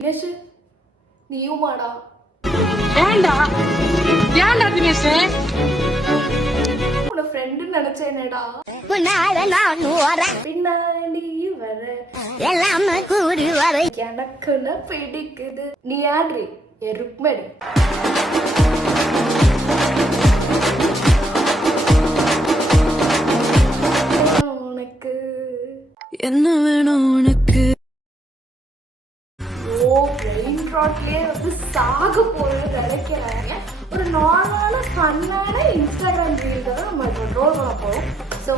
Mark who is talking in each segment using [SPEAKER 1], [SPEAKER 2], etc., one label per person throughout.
[SPEAKER 1] தினேஷ் நீயுமாடா?
[SPEAKER 2] ஏண்டா ஏண்டா தினேஷ்?
[SPEAKER 1] உன ஃப்ரெண்டு நினைச்சேனேடா.
[SPEAKER 3] உன்னால நான் வரேன்
[SPEAKER 1] பின்னாடி வர
[SPEAKER 3] எல்லாமே கூடி வரை.
[SPEAKER 1] எனக்குன்னு பிடிக்குது. நீ யாரு என் ருக்மணி. உனக்கு
[SPEAKER 2] என்ன வேணும்
[SPEAKER 1] சாக போறது நினைக்கிறேன் ஒரு நார்மலான ஃபன்னான இன்ஸ்டாகிராம் ரீல் தான் நம்ம இப்போ ரோல் பண்ண போறோம். ஸோ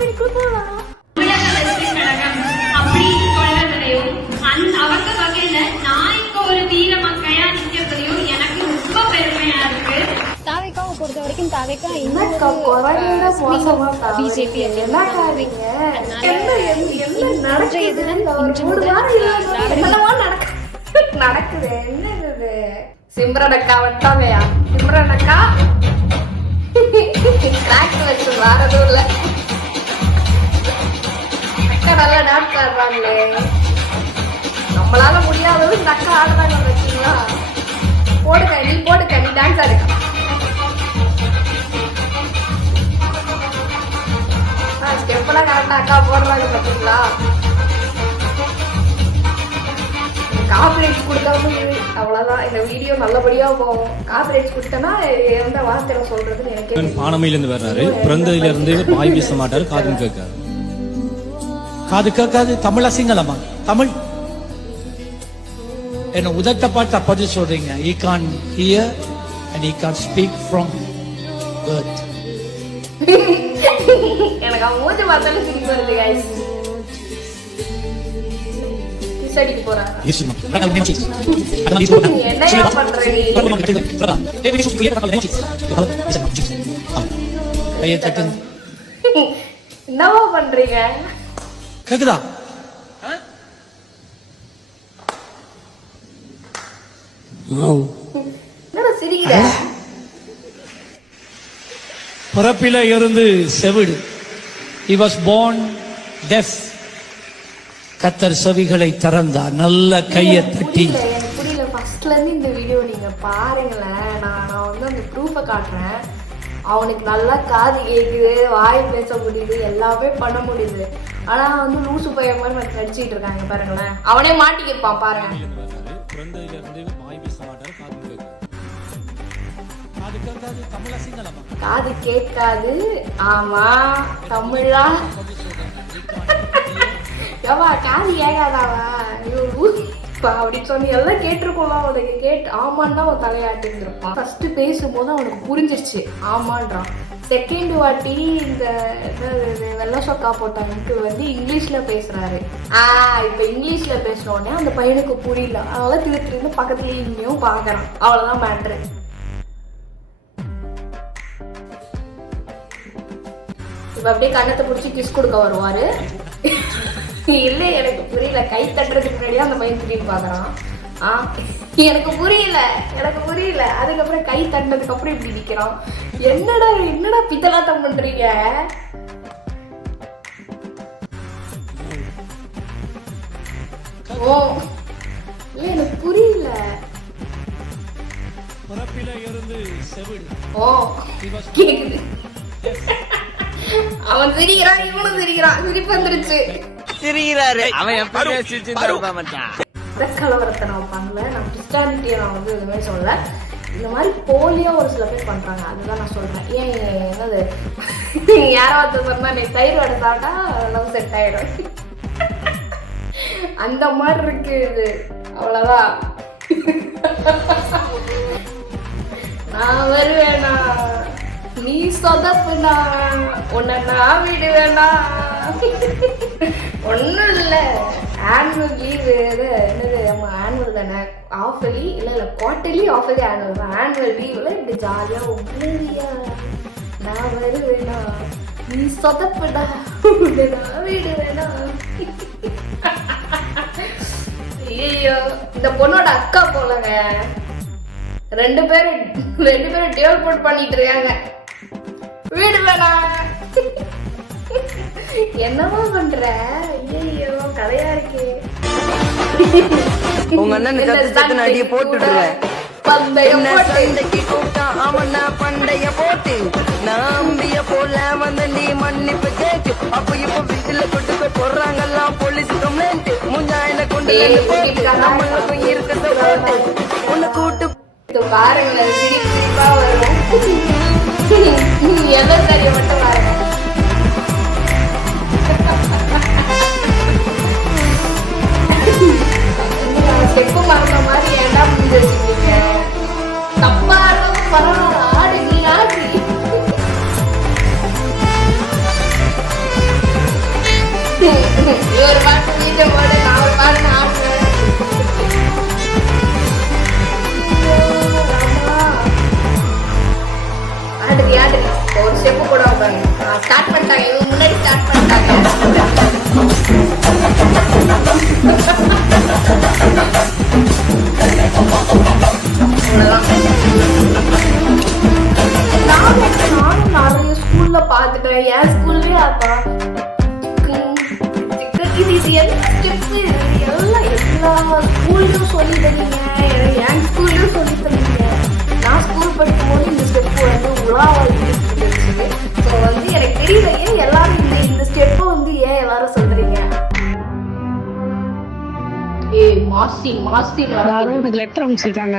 [SPEAKER 1] வீட்டுக்குள்ள போகலாம்
[SPEAKER 4] அப்படி கொள்வதையும் அந்த அவங்க வகையில நான் இப்போ ஒரு வீர மக்கையா நிக்கிறதையும் எனக்கு ரொம்ப பெருமையா இருக்கு.
[SPEAKER 5] தாவேக்காவை பொறுத்த வரைக்கும் தாவேக்கா
[SPEAKER 1] நடக்குது? நடக்குது என்ன? சிம்ரன் அக்கா வந்துட்டாங்கயா சிம்ரன் அக்கா கிராக் வச்சு வாரதும் இல்ல. அக்கா நல்லா டான்ஸ் ஆடுறாங்களே. நம்மளால முடியாதது இந்த அக்கா ஆடுறாங்க வச்சுங்களா போடுக்க நீ போடுக்க நீ டான்ஸ் ஆடுக்க ஸ்டெப்பெல்லாம் கரெக்டா அக்கா போடுறாங்க பார்த்தீங்களா? காப்பிரைட்ஸ் கொடுக்காம இரு. அவ்வளவுதான். இந்த வீடியோ நல்லபடியா போகும். காப்பிரைட்ஸ் கொடுத்தனா எந்த வார்த்தையில சொல்றதுன்னு எனக்கே
[SPEAKER 6] பானமையிலேருந்து வர்றாரு. பிறந்ததுல இருந்து வாய் பேச மாட்டாரு. காதும் கேட்காது. காது கேட்காது. தமிழா சிங்களமா தமிழ்? என்ன உதட்ட பார்த்து அப்படி சொல்றீங்க? I can hear and I can speak from birth
[SPEAKER 1] எனக்கு அவன் மூஞ்சி பார்த்தாலும் சிரிப்பு வருது கைஸ் அடிக்க போறாங்க என்னையா என்னவா பண்றீங்க
[SPEAKER 6] கேக்குதா பிறப்பில இருந்து செவிடு he was born deaf கத்தர் செவிகளை திறந்தார் நல்ல கையை தட்டி
[SPEAKER 1] புரியல எனக்கு புரியல. ஃபர்ஸ்ட்ல இருந்து இந்த வீடியோ நீங்க பாருங்களேன். நான் நான் வந்து அந்த ப்ரூஃபை காட்டுறேன். அவனுக்கு நல்லா காது கேக்குது வாய் பேச முடியுது எல்லாமே பண்ண முடியுது. ஆனா வந்து லூசு பையன் மாதிரி மட்டும் நடிச்சிட்டு இருக்காங்க பாருங்களேன். அவனே மாட்டிக்கிருப்பான் பாருங்க
[SPEAKER 6] கேட்காது கேட்காது
[SPEAKER 1] காது கேட்காது. ஆமா தமிழா. ஏவா காது ஏகாதாவா ஐயோ அப்படின்னு சொல்லி எல்லாம் கேட்டிருக்கோம்ல அவனுக்கு கேட்டு ஆமான்னு தான் அவன் தலையாட்டி இருந்திருப்பான் பேசும்போது அவனுக்கு புரிஞ்சிருச்சு ஆமான்றான். செகண்ட் வாட்டி இந்த வெள்ள சொக்கா போட்டவனுக்கு வந்து இங்கிலீஷ்ல பேசுறாரு. ஆ இப்போ இங்கிலீஷ்ல பேசின உடனே அந்த பையனுக்கு புரியல. அதனால திரு திரும்ப பக்கத்துலயும் இங்கேயும் பார்க்குறான் அவ்வளவுதான் மேட்ரு இப்ப அப்படியே கண்ணத்தை பிடிச்சி கிஸ் கொடுக்க வருவாரு. இல்ல எனக்கு புரியல. கை தட்டுறதுக்கு முன்னாடியே அந்த பையன் திரும்பி பாக்குறான் ஆ எனக்கு புரியல. எனக்கு புரியல. அதுக்கப்புறம் கை தட்டினதுக்கு அப்புறம் இப்படி நிக்கிறான். என்னடா என்னடா பித்தலாட்டம் பண்றீங்க? ஓ இல்ல எனக்கு புரியல. ஓ கேக்குது. அவன் சிரிக்கிறான் இவனும் சிரிக்கிறான். சிரிப்பு வந்துருச்சு.
[SPEAKER 7] சிரிக்கிறாரு. அவன் எப்பவுமே சிரிச்சுட்டு இருப்பான் மச்சான்?
[SPEAKER 1] கலவரத்தை நான் பண்ணல நான் கிறிஸ்டானிட்டியை நான் வந்து எதுவுமே சொல்லல. இந்த மாதிரி போலியா ஒரு சில பேர் பண்றாங்க. அதுதான் நான் சொல்றேன். ஏன் என்னது? யாராவது சொன்னா நீ தயிர் சாப்பிட்டா லவ் செட் ஆயிடும். அந்த மாதிரி இருக்கு இது. அவ்வளவுதான். நான் வருவேனா? நீ சொதப்புனா? உன்னை நான் விடுவேனா? ஒன்றும் இல்லை ஆனுவல் லீவு என்னது நம்ம ஆனுவல் தானே? ஆஃபலி இல்லை இல்லை குவார்டர்லி ஆஃபலி ஆனுவல் தான். ஆனுவல் லீவில் இப்படி ஜாலியாக உங்களுவியா நான் வருவேனா? நீ சொதப்படா உன்னை நான் வேணா ஐயோ இந்த பொண்ணோட அக்கா போலங்க. ரெண்டு பேரும் ரெண்டு பேரும் டேவல் போட்டு பண்ணிட்டு இருக்காங்க. வீடு வேணாம் என்னவா பண்ற? ஐயோ கதையா இருக்கே.
[SPEAKER 7] உங்க
[SPEAKER 1] என்ன
[SPEAKER 7] கத்து
[SPEAKER 1] சண்டைக்கு
[SPEAKER 7] போட்டுடுவேன்
[SPEAKER 1] பந்தயம்
[SPEAKER 7] கூப்பிட்டான்? அவன் நான் பண்டைய போட்டு. நம்பிய போல வந்து நீ மன்னிப்பு கேட்டு. அப்ப இப்ப வீட்டுல கொண்டு போடுறாங்கல்லாம் போலீஸ் கம்ப்ளைண்ட் முஞ்சா என்ன கொண்டு நம்மளுக்கும் இருக்கிறத போட்டு. உன்னை கூட்டு
[SPEAKER 1] பாருங்களேன் சிரிப்பு சிரிப்பா வரும் எதை சரி மட்டும் பாருங்க ஸ்கூல்லையும் சொல்லி தரீங்க என் ஸ்கூல்லையும் சொல்லி தரீங்க நான் ஸ்கூல் படிக்கும்போது இந்த ஸ்டெப்பு வந்து உலாவாக இருந்துச்சு ஸோ வந்து எனக்கு தெரியல ஏன் எல்லாரும் இந்த இந்த ஸ்டெப்பை வந்து ஏன் எல்லாரும் சொல்றீங்க ஏய் மாசி மாசி
[SPEAKER 2] யாரும் எனக்கு லெட்டர் அனுப்பிச்சிருக்காங்க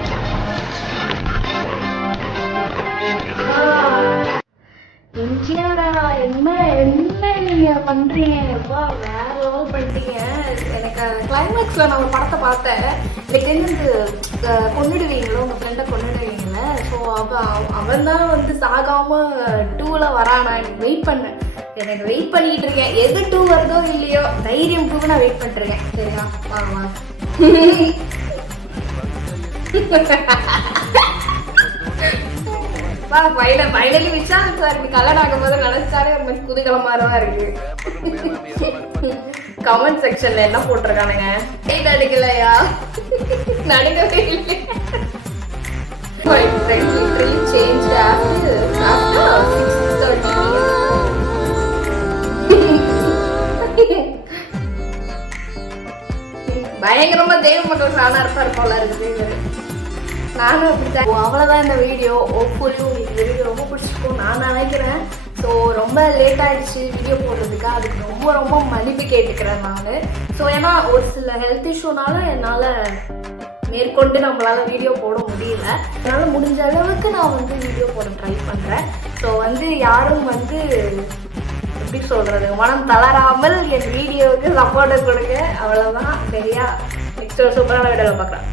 [SPEAKER 1] என்னடா என்ன என்ன நீங்க பண்றீங்க? எப்பா வேற லெவல் பண்ணிட்டீங்க எனக்கு கிளைமேக்ஸ்ல நான் ஒரு படத்தை பார்த்தேன். எனக்கு வந்து கொண்டுடுவீங்களோ கொன்னுடுவீங்களோ? உங்க ஃப்ரெண்டை கொன்னுடுவீங்களே? ஸோ அவ அவன் தான் வந்து சாகாம டூல வரானா. எனக்கு வெயிட் பண்ணேன். எனக்கு வெயிட் பண்ணிட்டு இருக்கேன். எது டூ வருதோ இல்லையோ தைரியம் டூ நான் வெயிட் பண்ணிட்டு இருக்கேன். சரியா? வாங்க வாங்க அப்பா ஃபைனல் ஃபைனலி விஷால் சார் கல்யாணம் ஆகும் போது நினைச்சாலே ஒரு மாதிரி குதூகலமாக தான் இருக்கு கமெண்ட் செக்ஷன்ல என்ன போட்டிருக்கானுங்க? ஏய் நடிக்கலையா? நடிக்கவே இல்லை My friend literally changed after after 6:30 பயங்கரமா தெய்வம் மட்டும் சாணா இருப்பார் போல இருக்குது நானும் அப்படித்தான். அவ்வளோதான் இந்த வீடியோ ஹோப்ஃபுல்லி உங்களுக்கு இந்த வீடியோ ரொம்ப பிடிச்சிருக்கும். நான் நினைக்கிறேன். ஸோ ரொம்ப லேட் ஆயிடுச்சு வீடியோ போடுறதுக்கு. அதுக்கு ரொம்ப ரொம்ப மன்னிப்பு கேட்டுக்கிறேன் நான். ஸோ ஏன்னா ஒரு சில ஹெல்த் இஷ்யூனால என்னால் மேற்கொண்டு நம்மளால் வீடியோ போட முடியல. அதனால் முடிஞ்ச அளவுக்கு நான் வந்து வீடியோ போட ட்ரை பண்ணுறேன் ஸோ வந்து யாரும் வந்து எப்படி சொல்கிறது மனம் தளராமல் என் வீடியோவுக்கு சப்போர்ட்டை கொடுங்க. அவ்வளோதான் சரியா? நெக்ஸ்ட் ஒரு சூப்பரான வீடியோவில் பார்க்குறேன்